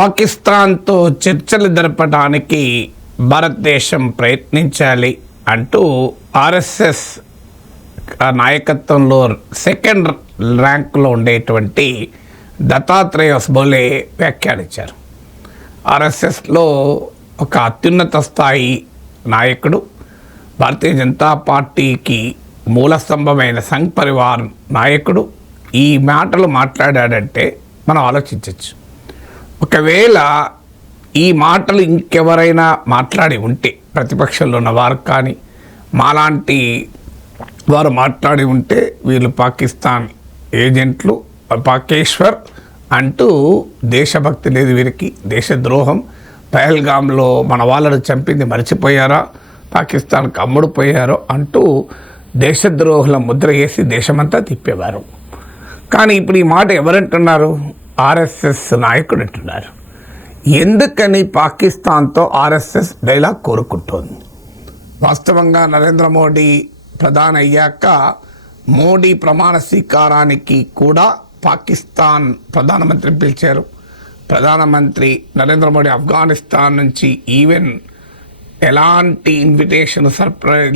పాకిస్తాన్తో చర్చలు జరపడానికి భారతదేశం ప్రయత్నించాలి అంటూ ఆర్ఎస్ఎస్ నాయకత్వంలో సెకండ్ ర్యాంకులో ఉండేటువంటి దత్తాత్రేయ హొస్బోలే వ్యాఖ్యానించారు. ఆర్ఎస్ఎస్లో ఒక అత్యున్నత స్థాయి నాయకుడు, భారతీయ జనతా పార్టీకి మూల స్తంభమైన సంఘ్ పరివార్ నాయకుడు ఈ మాటలు మాట్లాడాడంటే మనం ఆలోచించవచ్చు. ఒకవేళ ఈ మాటలు ఇంకెవరైనా మాట్లాడి ఉంటే, ప్రతిపక్షంలో ఉన్న వారు కానీ మాలాంటి వారు మాట్లాడి ఉంటే, వీళ్ళు పాకిస్తాన్ ఏజెంట్లు, పాకేశ్వర్ అంటూ దేశభక్తి లేదు వీరికి, దేశద్రోహం, పహల్గామ్లో మన వాళ్ళను చంపింది మర్చిపోయారా, పాకిస్తాన్కి అమ్ముడుపోయారో అంటూ దేశద్రోహుల ముద్ర వేసి దేశమంతా తిప్పేవారు. కానీ ఇప్పుడు ఈ మాట ఎవరంటున్నారు? ఆర్ఎస్ఎస్ నాయకుడు అంటున్నారు. ఎందుకని పాకిస్తాన్తో ఆర్ఎస్ఎస్ డైలాగ్ కోరుకుంటోంది? వాస్తవంగా నరేంద్ర మోడీ ప్రధాని అయ్యాక మోడీ ప్రమాణ స్వీకారానికి కూడా పాకిస్తాన్ ప్రధానమంత్రిని పిలిచారు. ప్రధానమంత్రి నరేంద్ర మోడీ ఆఫ్ఘనిస్తాన్ నుంచి ఈవెన్ ఎలాంటి ఇన్విటేషన్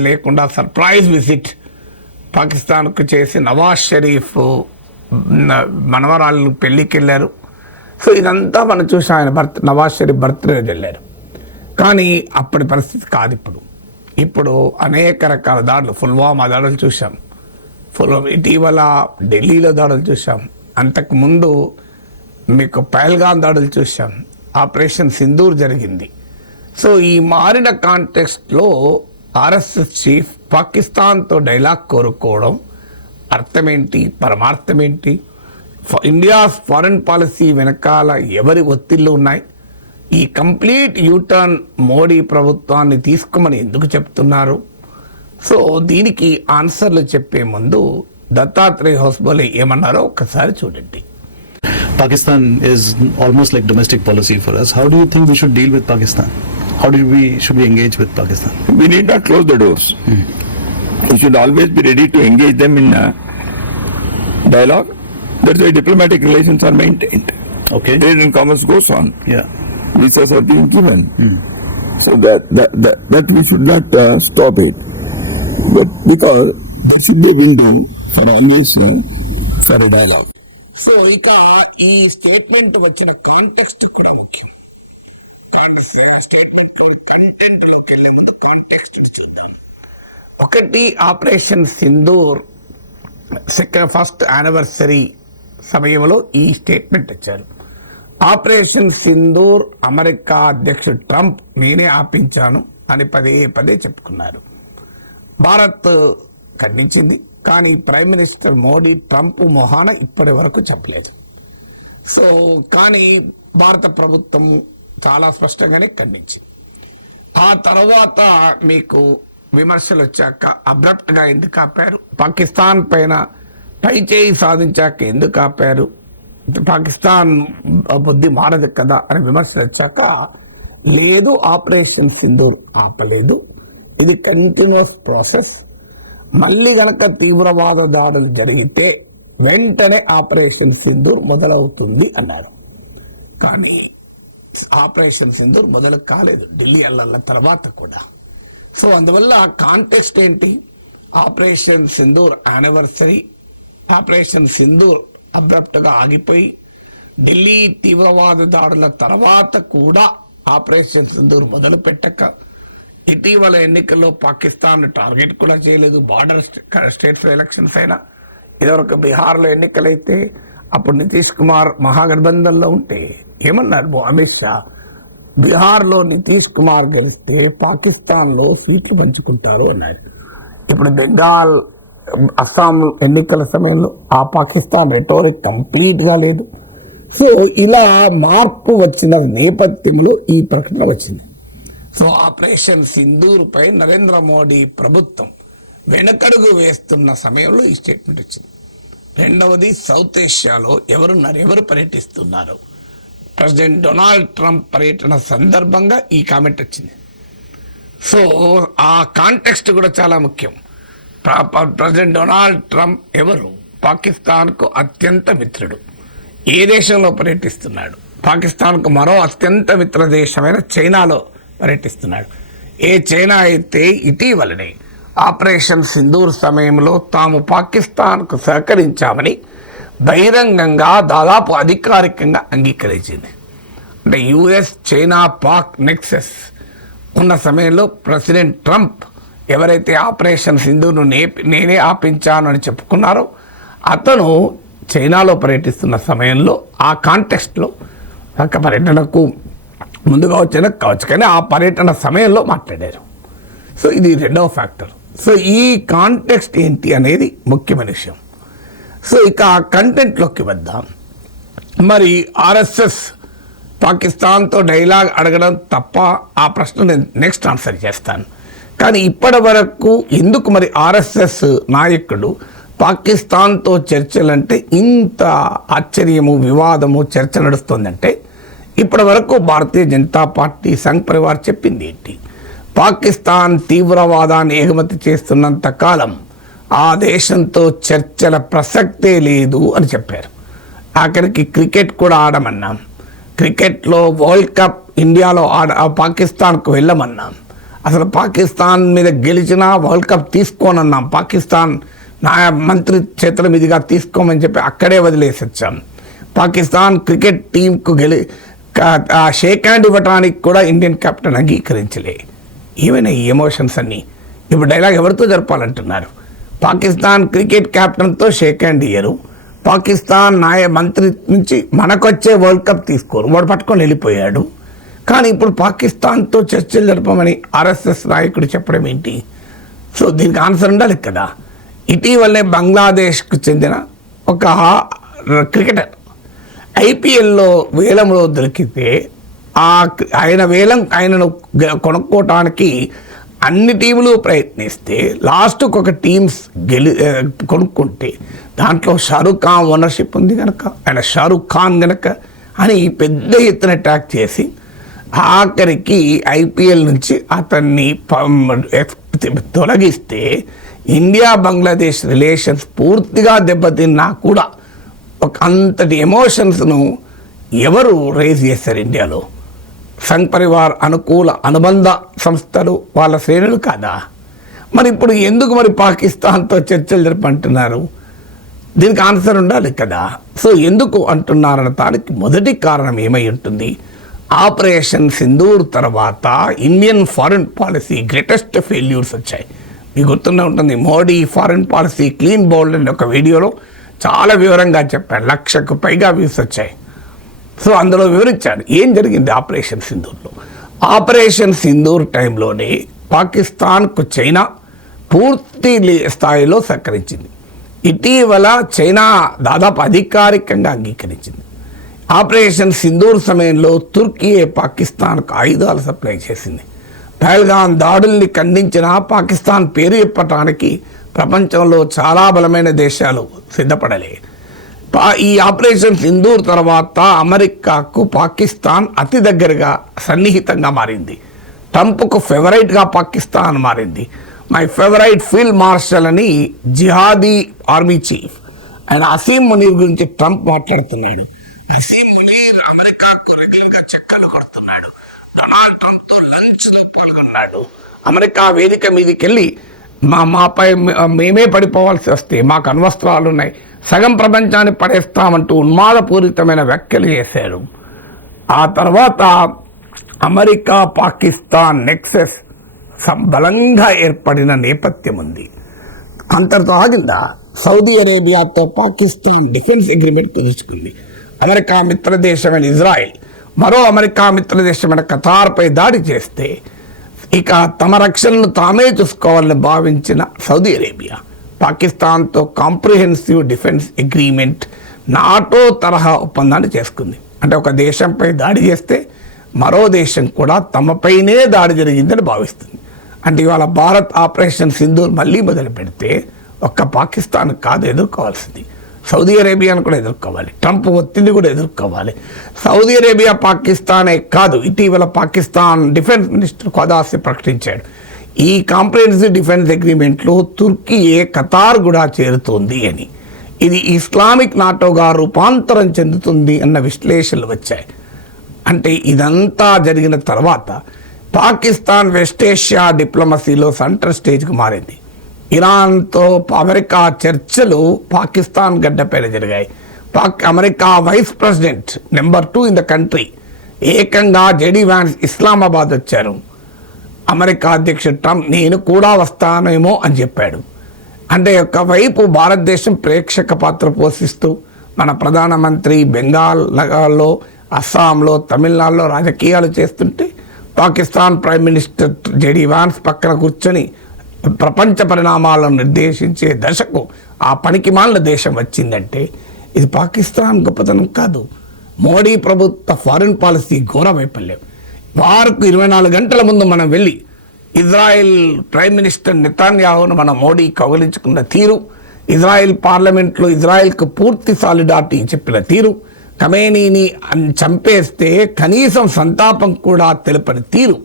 లేకుండా సర్ప్రైజ్ విజిట్ పాకిస్తాన్కు చేసి నవాజ్ షరీఫ్ మనవరాళ్ళు పెళ్ళికి వెళ్ళారు. సో ఇదంతా మనం చూసాం. ఆయన నవాజ్ షరీఫ్ బర్త్డే వెళ్ళారు. కానీ అప్పటి పరిస్థితి కాదు ఇప్పుడు అనేక రకాల దాడులు, పుల్వామా దాడులు చూసాం, ఇటీవల ఢిల్లీలో దాడులు చూసాం, అంతకుముందు మీకు పహల్గామ్ దాడులు చూసాం, ఆపరేషన్ సింధూర్ జరిగింది. సో ఈ మారిన కాంటెక్స్ట్లో ఆర్ఎస్ఎస్ చీఫ్ పాకిస్తాన్తో డైలాగ్ కోరుకోవడం అర్థమేంటి, పరమార్థమేంటి? ఇండియా ఫారెన్ పాలసీ వెనకాల ఎవరి ఒత్తిళ్ళు ఉన్నాయి? ఈ కంప్లీట్ యూటర్న్ మోడీ ప్రభుత్వాన్ని తీసుకోమని ఎందుకు చెప్తున్నారు? సో దీనికి ఆన్సర్లు చెప్పే ముందు దత్తాత్రేయ హొస్బోలే ఏమన్నారో ఒక్కసారి చూడండి. Pakistan is almost like domestic policy for us. How do you think we should deal with Pakistan? How should we engage with Pakistan? We need not close the doors. We should always be ready to engage them in dialogue. That's why diplomatic relations are maintained. Okay. Trade and commerce goes on. Yeah. Visas are being given. So that we should not stop it. But because there should be a window for always for a dialogue. So ఇక ఈ statement వచ్చిన context కూడా ముఖ్యం. స్టేట్మెంట్లోని కంటెంట్లోకి వెళ్ళే ముందు కాంటెక్స్ట్ని చూద్దాం. ఒకటి, operation Sindoor first anniversary సమయంలో ఈ స్టేట్మెంట్ ఇచ్చారు. ఆపరేషన్ సింధూర్ అమెరికా అధ్యక్షుడు ట్రంప్ నేనే ఆపించాను అని పదే పదే చెప్పుకున్నారు. భారత్ ఖండించింది. కానీ ప్రైమ్ మినిస్టర్ మోడీ ట్రంప్ మొహాన ఇప్పటి వరకు చెప్పలేదు. సో కానీ భారత ప్రభుత్వం చాలా స్పష్టంగానే ఖండించింది. ఆ తర్వాత మీకు విమర్శలు వచ్చాక అబ్రప్ట్గా ఎందుకు ఆపారు? పాకిస్తాన్ పైన పైచేయి సాధించాక ఎందుకు ఆపారు? పాకిస్తాన్ బుద్ధి మారదు కదా అని విమర్శలు వచ్చాక లేదు, ఆపరేషన్ సింధూర్ ఆపలేదు, ఇది కంటిన్యూస్ ప్రాసెస్. మళ్ళీ గనక తీవ్రవాద దాడులు జరిగితే వెంటనే ఆపరేషన్ సింధూర్ మొదలవుతుంది అన్నారు. కానీ ఆపరేషన్ సింధూర్ మొదలు కాలేదు ఢిల్లీ అల్లర్ల తర్వాత కూడా. సో అందువల్ల కాంటెక్స్ట్ ఏంటి? Operation Sindoor anniversary, operation Sindoor అబ్రప్ట్గా ఆగిపోయి ఢిల్లీ తీవ్రవాద దాడుల తర్వాత కూడా ఆపరేషన్ సింధూర్ మొదలు పెట్టక, ఇటీవల ఎన్నికల్లో పాకిస్తాన్ టార్గెట్ కూడా చేయలేదు. బార్డర్ స్టేట్స్లో ఎలక్షన్స్ అయినా, ఇదివరకు బీహార్లో ఎన్నికలైతే అప్పుడు నితీష్ కుమార్ మహాగఠబంధన్లో ఉంటే ఏమన్నారు అమిత్ షా? బీహార్లో నితీష్ కుమార్ గెలిస్తే పాకిస్తాన్లో సీట్లు పంచుకుంటారు అన్నారు. ఇప్పుడు బెంగాల్, అస్సాం ఎన్నికల సమయంలో ఆ పాకిస్తాన్ రెటోరిక్ కంప్లీట్గా లేదు. సో ఇలా మార్పు వచ్చిన నేపథ్యంలో ఈ ప్రకటన వచ్చింది. సో ఆపరేషన్ సింధూర్పై నరేంద్ర మోడీ ప్రభుత్వం వెనకడుగు వేస్తున్న సమయంలో ఈ స్టేట్మెంట్ వచ్చింది. రెండవది, సౌత్ ఏషియాలో ఎవరు పర్యటిస్తున్నారు? ప్రెసిడెంట్ డొనాల్డ్ ట్రంప్ పర్యటన సందర్భంగా ఈ కామెంట్ వచ్చింది. సో ఆ కాంటెక్స్ట్ కూడా చాలా ముఖ్యం. ప్రెసిడెంట్ డొనాల్డ్ ట్రంప్ ఎవరు? పాకిస్తాన్కు అత్యంత మిత్రుడు. ఏ దేశంలో పర్యటిస్తున్నాడు? పాకిస్తాన్కు మరో అత్యంత మిత్ర దేశమైన చైనాలో పర్యటిస్తున్నాడు. ఏ చైనా అయితే ఇటీవలనే ఆపరేషన్ సింధూర్ సమయంలో తాము పాకిస్తాన్కు సహకరించామని బహిరంగంగా దాదాపు అధికారికంగా అంగీకరించింది. అంటే యుఎస్ చైనా పాక్ నెక్సెస్ ఉన్న సమయంలో ప్రెసిడెంట్ ట్రంప్ ఎవరైతే ఆపరేషన్ సింధూర్ను నేనే ఆపించాను అని చెప్పుకున్నారో అతను చైనాలో పర్యటిస్తున్న సమయంలో ఆ కాంటెక్స్ట్లో ఒక పర్యటనకు ముందుగా కావచ్చు కానీ ఆ పర్యటన సమయంలో మాట్లాడారు. సో ఇది రెండవ ఫ్యాక్టర్. సో ఈ కాంటెక్స్ట్ ఏంటి అనేది ముఖ్యమైన విషయం. సో ఇక ఆ కంటెంట్లోకి వద్దాం. మరి ఆర్ఎస్ఎస్ పాకిస్తాన్తో డైలాగ్ అడగడం తప్ప, ఆ ప్రశ్న నేను నెక్స్ట్ ఆన్సర్ చేస్తాను. కానీ ఇప్పటి వరకు ఎందుకు మరి ఆర్ఎస్ఎస్ నాయకుడు పాకిస్తాన్తో చర్చలంటే ఇంత ఆశ్చర్యము, వివాదము, చర్చ నడుస్తుందంటే ఇప్పటి వరకు భారతీయ జనతా పార్టీ సంఘ్ పరివార్ చెప్పింది ఏంటి? పాకిస్తాన్ తీవ్రవాదాన్ని ఎగుమతి చేస్తున్నంత కాలం ఆ దేశంతో చర్చల ప్రసక్తే లేదు అని చెప్పారు. ఆఖరికి క్రికెట్ కూడా ఆడమన్నాం. క్రికెట్లో వరల్డ్ కప్ ఇండియాలో పాకిస్తాన్కు వెళ్ళమన్నాం. అసలు పాకిస్తాన్ మీద గెలిచినా వరల్డ్ కప్ తీసుకోనన్నాం. పాకిస్తాన్ నా మంత్రి చేతుల మీదుగా తీసుకోమని చెప్పి అక్కడే వదిలేసి వచ్చాం. పాకిస్తాన్ క్రికెట్ టీంకు షేక్ హ్యాండ్ ఇవ్వడానికి కూడా ఇండియన్ కెప్టెన్ అంగీకరించలే. ఏమైనా ఈ ఎమోషన్స్ అన్నీ ఇప్పుడు డైలాగ్ ఎవరితో జరపాలంటున్నారు? పాకిస్తాన్ క్రికెట్ కెప్టెన్తో షేక్ హ్యాండ్ ఇయ్యరు. పాకిస్తాన్ మంత్రి నుంచి మనకొచ్చే వరల్డ్ కప్ తీసుకోరు. వాడు పట్టుకొని వెళ్ళిపోయాడు. కానీ ఇప్పుడు పాకిస్తాన్తో చర్చలు జరపమని ఆర్ఎస్ఎస్ నాయకుడు చెప్పడం ఏంటి? సో దీనికి ఆన్సర్ ఉండాలి కదా. ఇటీవలనే బంగ్లాదేశ్కు చెందిన ఒక క్రికెటర్ ఐపీఎల్లో వేలంలో దొరికితే ఆయనను కొనుక్కోవటానికి అన్ని టీములు ప్రయత్నిస్తే లాస్ట్కు ఒక టీమ్స్ కొనుక్కుంటే దాంట్లో షారుఖ్ ఖాన్ ఓనర్షిప్ ఉంది కనుక ఆయన షారుఖ్ ఖాన్ కనుక అని పెద్ద ఎత్తున అటాక్ చేసి ఆఖరికి ఐపీఎల్ నుంచి అతన్ని తొలగిస్తే ఇండియా బంగ్లాదేశ్ రిలేషన్స్ పూర్తిగా దెబ్బతిన్నా కూడా ఒక అంతటి ఎమోషన్స్ను ఎవరు రేజ్ చేశారు ఇండియాలో? సంఘ్ పరివార్ అనుకూల అనుబంధ సంస్థలు వాళ్ళ శ్రేణులు కాదా? మరి ఇప్పుడు ఎందుకు మరి పాకిస్తాన్తో చర్చలు జరపంటున్నారు? దీనికి ఆన్సర్ ఉండాలి కదా. సో ఎందుకు అంటున్నారన్న దానికి మొదటి కారణం ఏమై ఉంటుంది? ఆపరేషన్ సింధూర్ తర్వాత Indian foreign policy greatest failures వచ్చాయి. మీకు గుర్తునే ఉంటుంది, Modi foreign policy clean bowled అనే ఒక వీడియోలో చాలా వివరంగా చెప్పాడు. 1,00,000కు పైగా వ్యూస్ వచ్చాయి. సో అందులో వివరించాడు ఏం జరిగింది ఆపరేషన్ సింధూర్లో. ఆపరేషన్ సింధూర్ టైంలోనే పాకిస్తాన్కు చైనా పూర్తి స్థాయిలో సహకరించింది. ఇటీవల చైనా దాదాపు అధికారికంగా అంగీకరించింది. ఆపరేషన్ సింధూర్ సమయంలో తుర్కీయే పాకిస్తాన్కు ఆయుధాలు సప్లై చేసింది. పహల్గామ్ దాడుల్ని ఖండించిన పాకిస్తాన్ పేరు చెప్పటానికి ప్రపంచంలో చాలా బలమైన దేశాలు సిద్ధపడలే. ఈ ఆపరేషన్ సింధూర్ తర్వాత అమెరికాకు పాకిస్తాన్ అతి దగ్గరగా సన్నిహితంగా మారింది. ట్రంప్కు ఫేవరైట్గా పాకిస్తాన్ మారింది. మై ఫేవరైట్ ఫీల్డ్ మార్షల్ అని జిహాదీ ఆర్మీ చీఫ్ ఆయన అసీం మునీర్ గురించి ట్రంప్ మాట్లాడుతున్నాడు. అసీం మునీర్ అమెరికాకు రెగ్యులర్గా చెక్కలు కొడుతున్నాడు. డొనాల్డ్ ట్రంప్తో లంచ్లో పాల్గొన్నాడు. అమెరికా వేదిక మీదకి వెళ్ళి మాపై మేమే పడిపోవాల్సి వస్తే మాకు అణ్వస్త్రాలు ఉన్నాయి, సగం ప్రపంచాన్ని పడేస్తామంటూ ఉన్మాదపూరితమైన వ్యాఖ్యలు చేశాడు. ఆ తర్వాత అమెరికా పాకిస్తాన్ నెక్సెస్ బలంగా ఏర్పడిన నేపథ్యం ఉంది. అంతటితో ఆగిందా? సౌదీ అరేబియాతో పాకిస్తాన్ డిఫెన్స్ అగ్రిమెంట్ కుదుర్చుకుంది. అమెరికా మిత్రదేశమైన ఇజ్రాయెల్ మరో అమెరికా మిత్రదేశమైన ఖతార్పై దాడి చేస్తే ఇక తమ రక్షణను తామే చూసుకోవాలని భావించిన సౌదీ అరేబియా పాకిస్తాన్తో కాంప్రిహెన్సివ్ డిఫెన్స్ అగ్రిమెంట్ నాటో తరహా ఒప్పందాన్ని చేసుకుంది. అంటే ఒక దేశంపై దాడి చేస్తే మరో దేశం కూడా తమపైనే దాడి జరిగిందని భావిస్తుంది. అంటే ఇవాళ భారత్ ఆపరేషన్ సింధూర్ మళ్ళీ మొదలు పెడితే ఒక్క పాకిస్తాన్ కాదు ఎదుర్కోవాల్సింది, సౌదీ అరేబియాను కూడా ఎదుర్కోవాలి, ట్రంప్ ఒత్తిడి కూడా ఎదుర్కోవాలి. సౌదీ అరేబియా పాకిస్తానే కాదు, ఇటీవల పాకిస్తాన్ డిఫెన్స్ మినిస్టర్ ఖదాసి ప్రకటించాడు ఈ కాంప్రిహెన్సివ్ డిఫెన్స్ అగ్రిమెంట్లో తుర్కీయే ఖతార్ కూడా చేరుతోంది అని. ఇది ఇస్లామిక్ నాటోగా రూపాంతరం చెందుతుంది అన్న విశ్లేషణలు వచ్చాయి. అంటే ఇదంతా జరిగిన తర్వాత పాకిస్తాన్ వెస్ట్ ఏషియా డిప్లొమసీలో సెంటర్ స్టేజ్కి మారింది. ఇరాన్తో అమెరికా చర్చలు పాకిస్తాన్ గడ్డపైన జరిగాయి. America vice president number 2 in the country ఏకంగా జేడీ వ్యాన్స్ ఇస్లామాబాద్ వచ్చారు. అమెరికా అధ్యక్షుడు ట్రంప్ నేను కూడా వస్తానేమో అని చెప్పాడు. అంటే ఒకవైపు భారతదేశం ప్రేక్షక పాత్ర పోషిస్తూ మన ప్రధానమంత్రి బెంగాల్లో, అస్సాంలో, తమిళనాడులో రాజకీయాలు చేస్తుంటే Pakistan prime minister JD Vance పక్కన కూర్చొని ప్రపంచ పరిణామాలను నిర్దేశించే దశకు ఆ పనికిమాలిన దేశం వచ్చిందంటే ఇది పాకిస్తాన్ గొప్పతనం కాదు, మోడీ ప్రభుత్వ ఫారిన్ పాలసీ ఘోర వైఫల్యం. వారికి 24 గంటల ముందు మనం వెళ్ళి ఇజ్రాయెల్ ప్రైమ్ మినిస్టర్ నెతన్యాహును మన మోడీ కౌగిలించుకున్న తీరు, ఇజ్రాయెల్ పార్లమెంట్లో ఇజ్రాయెల్కు పూర్తి సాలిడారిటీ చెప్పిన తీరు, ఖమేనీని చంపేస్తే కనీసం సంతాపం కూడా తెలపని తీరు,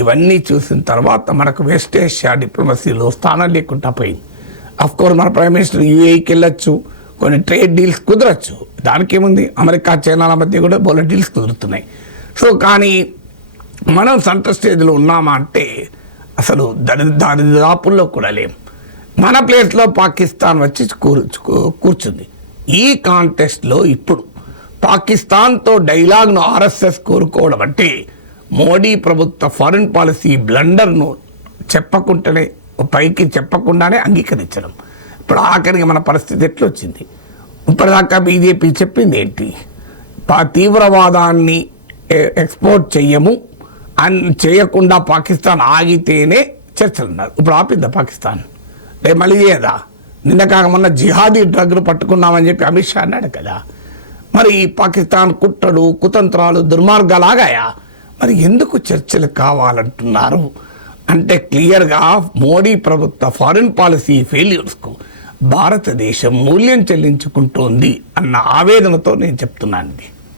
ఇవన్నీ చూసిన తర్వాత మనకు వెస్ట్ ఏషియా డిప్లొమసీలో స్థానం లేకుండా పోయింది. అఫ్కోర్స్ మన ప్రైమ్ మినిస్టర్ యూఏఈకి వెళ్ళొచ్చు, కొన్ని ట్రేడ్ డీల్స్ కుదరచ్చు, దానికేముంది, అమెరికా చైనాల మధ్య కూడా బోల డీల్స్ కుదురుతున్నాయి. సో కానీ మనం సెంటర్ స్టేజ్లో ఉన్నామా అంటే అసలు దాపుల్లో కూడా లేం. మన ప్లేస్లో పాకిస్తాన్ వచ్చి కూర్చుంది. ఈ కాంటెస్ట్లో ఇప్పుడు పాకిస్తాన్తో డైలాగ్ను ఆర్ఎస్ఎస్ కోరుకోవడం అంటే మోడీ ప్రభుత్వ ఫారిన్ పాలసీ బ్లండర్ను చెప్పకుండానే పైకి చెప్పకుండానే అంగీకరించడం. ఇప్పుడు ఆఖరికి మన పరిస్థితి ఎట్లా వచ్చింది? ఇప్పటిదాకా బీజేపీ చెప్పింది ఏంటి? తీవ్రవాదాన్ని ఎక్స్పోర్ట్ చెయ్యము అని చేయకుండా పాకిస్తాన్ ఆగితేనే చర్చలు అన్నారు. ఇప్పుడు ఆపిందా పాకిస్తాన్? రేపు మళ్ళీ చేయదా? నిన్న కాక మొన్న జిహాదీ డ్రగ్ను పట్టుకున్నామని చెప్పి అమిత్ షా అన్నాడు కదా. మరి పాకిస్తాన్ కుట్రలు, కుతంత్రాలు, దుర్మార్గాలు ఆగాయా? మరి ఎందుకు చర్చలు కావాలంటున్నారు అంటే క్లియర్గా మోడీ ప్రభుత్వ ఫారిన్ పాలసీ ఫెయిల్యూర్స్కు భారతదేశం మూల్యం చెల్లించుకుంటోంది అన్న ఆవేదనతో నేను చెప్తున్నాను.